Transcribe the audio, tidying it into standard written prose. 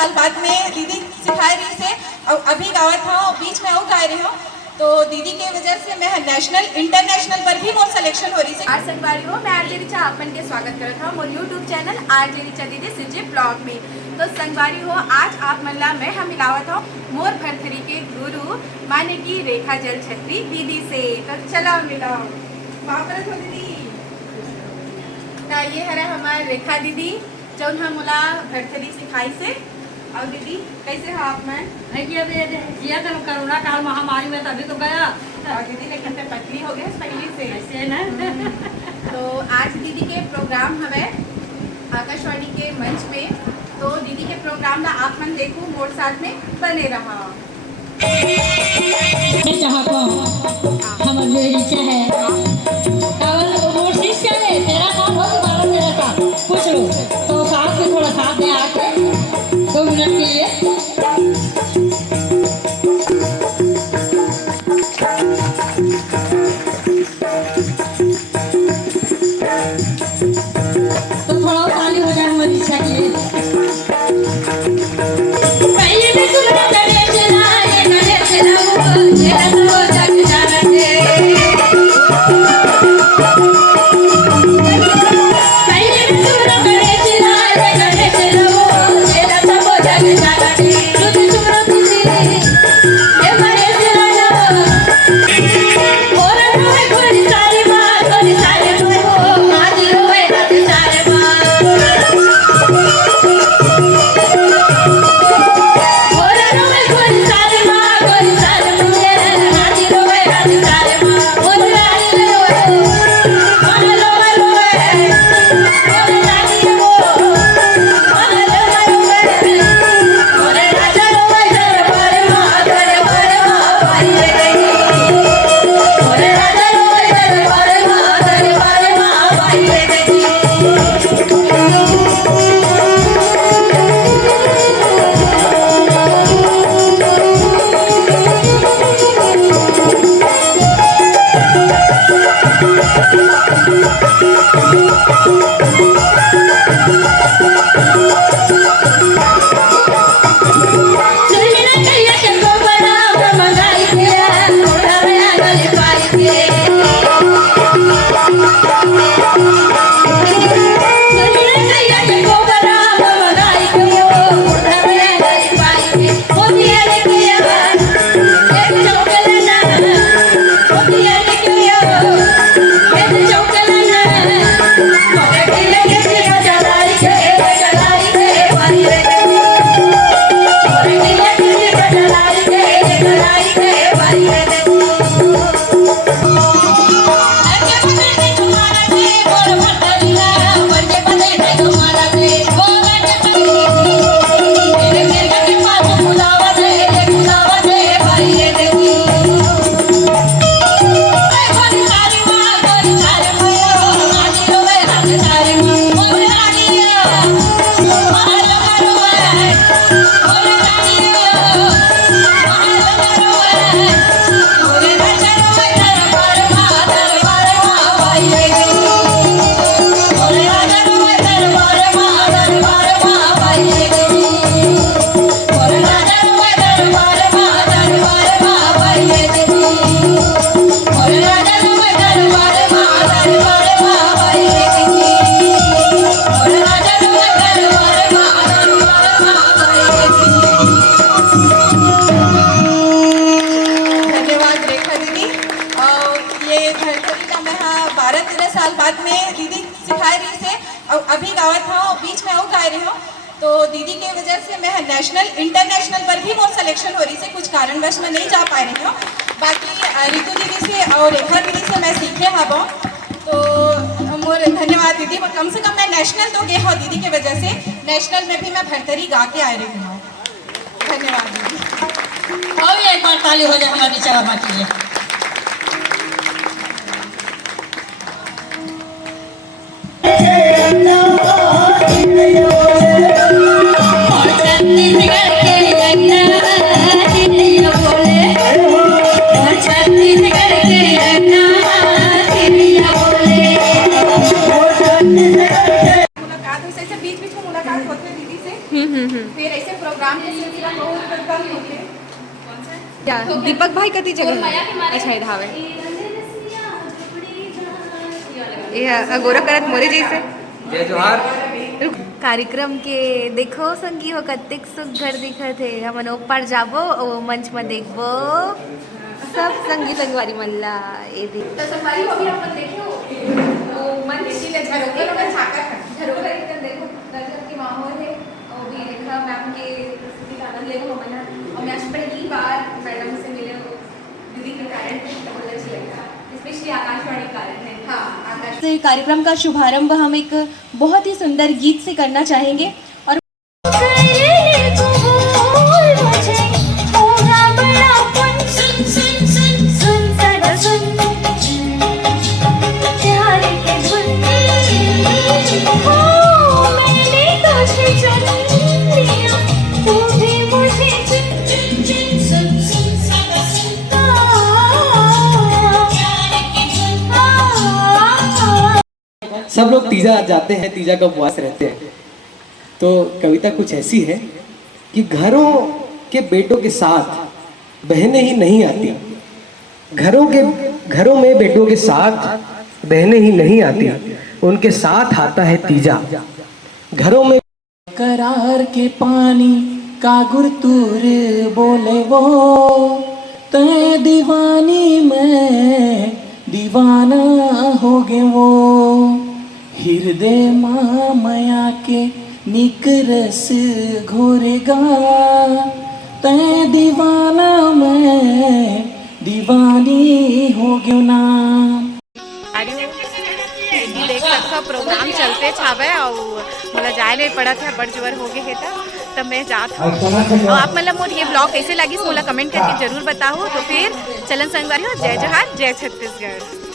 साल बाद में दीदी सिखाए रही से और अभी गावत हूँ बीच में वो गा रही हूँ तो दीदी के वजह से मैं नेशनल इंटरनेशनल पर भी मोर सिलेक्शन हो रही है। आज संगवारी हो मैं आरजे रिचा आपन के स्वागत करता हूँ मोर यूट्यूब चैनल आरजे रिचा दीदी सिंचे ब्लॉग में। तो संगवारी हो आज आप मल्ला मैं हम मिलावत हूँ मोर भरथरी के गुरु माने की रेखा जल छत्री दीदी से। तो चलो मिलाओ वापस हो दीदी। ये है हमारे रेखा दीदी जो हम मुला भरथरी सिखाई से। और दीदी कैसे हो आप? मैं किया तो कोरोना काल महामारी में तभी तो गया। और दीदी लेकिन तो पतली हो गई पहले से ऐसे ना। तो आज दीदी के प्रोग्राम हमें आकाशवाणी के मंच में तो दीदी के प्रोग्राम ना आप मन देखो मोर साथ में बने रहा। हमारे जो इच्छा है और मोर शिष्य है तेरा काम हो तुम्हारा मेरा काम पूछ लो तो साथ में थोड़ा साथ दे आके 2 मिनट के लिए। तो थोड़ा ताली हो जाए हमारी इच्छा के लिए। पहले भी तुम करे चलाए नरे चलाओ तेरा तो जग जानते। पहले भी तुम करे चलाए नरे चलाओ तेरा तो जग जानते। तुझ चुरा तुझे ये मरे चला और रोए कोई सारी बात कोई सारे हो आज रोए रात सारे बात और रोए कोई सारी बात कोई सारे मुझे आज रोए रात सारे बात और रानी रोए मन रोए रोए और रानी रोए मन रोए रोए और राजा रोए दरबार मां भाई रे गई और राजा रोए दरबार मां भाई रे गई। सुनना कहिया के गोबरा मंगाई दिया मोरा में गली पाई के। सुनना कहिया के गोबरा मंगाई दिया मोरा में गली पाई के। मोतिया ने किया एक चौकलना मोतिया ने किया एक चौकलना मोरे किया के जलाई के वाली रे गई और किया के जलाई के वाली रे गई। लगे बने तुम्हारा दे मोर भटरिया बने बने तुम्हारा दे बोला के तेरे दिल के पास बुलावा दे भाई रे देखी गोरी सारी मां गोरी सारे मोर माटी रोए हाथ सारे मोर रानिया मार रोए मोर रानिया मार रोए मोर राजा रोए दरबार मां भाई रे गई मोर राजा रोए दरबार मां भाई रे गई मोर राजा रोए दरबार मां भाई रे गई मोर राजा रोए दरबार मां भाई रे गई मोर राजा रोए दरबार मां भाई रे धन्यवाद रेखा दीदी। और ये भरथरी का मैं 12-13 साल बाद में दीदी सिखाए रही से और अभी गावत हूँ बीच में वो गा रही हूँ तो दीदी के वजह से मैं नेशनल इंटरनेशनल पर भी मोर सिलेक्शन हो रही से कुछ कारणवश मैं नहीं जा पा रही हूँ। बाकी रितु दीदी से और रेखा दीदी से मैं सीखे हब तो मोर धन्यवाद दीदी। कम से कम मैं नेशनल तो गए हो दीदी की वजह से नेशनल में भी मैं भरथरी गा के आ रही हूँ। धन्यवाद दीदी। और एक बार ताली हो जाए हमारी चला बाकी है। और छत्तीसगढ़ के रंगना दिलिया बोले और छत्तीसगढ़ के रंगना दिलिया बोले। मुलाकात हो से बीच बीच में मुलाकात होते दीदी से फिर ऐसे प्रोग्राम प्रोग्राम के सिलसिला बहुत कम होते क्या दीपक भाई कति जगह अच्छा है धावे ये गोरा करत मोरे जैसे जय जोहार। कार्यक्रम के देखो संगी हो कतेक सुघर दिखत है हमन ऊपर जाबो ओ मंच में देखबो सब संगी संगवारी मल्ला ये देख तो संगवारी हो भी अपन देखियो वो मन इसीलिए झरोखे का छाका था झरोखे एकदम देखो गजब की माहौल है और भी देखा मैम के प्रस्तुति का आनंद लेको हमन और मैं आज पहली बार मैडम से मिले दीदी के कारण तो बहुत अच्छा लगा स्पेशली आकाशवाणी के कारण है हाँ आकाश से कार्यक्रम का शुभारंभ हम एक बहुत ही सुंदर गीत से करना चाहेंगे और सब लोग तीजा जाते हैं, तीजा का उपवास रहते हैं। तो कविता कुछ ऐसी है कि घरों के बेटों के साथ बहनें ही नहीं आती, घरों में बेटों के साथ बहनें ही नहीं आती, उनके साथ आता है तीजा। घरों में करार के पानी का गुरतुर बोले वो तय दीवानी में दीवाना हो गए वो हृदय माया के निकरस घोरेगा तय दीवाना में दीवानी हो गयो ना। देख सकता प्रोग्राम चलते छावे और मोला जाए नहीं पड़ा था बड़ जोर हो गए था तब मैं जात हूँ और आप मतलब मोर ये ब्लॉग कैसे लगी मोला कमेंट करके जरूर बताओ। तो फिर चलन संगवारी हो जय जोहार जय छत्तीसगढ़।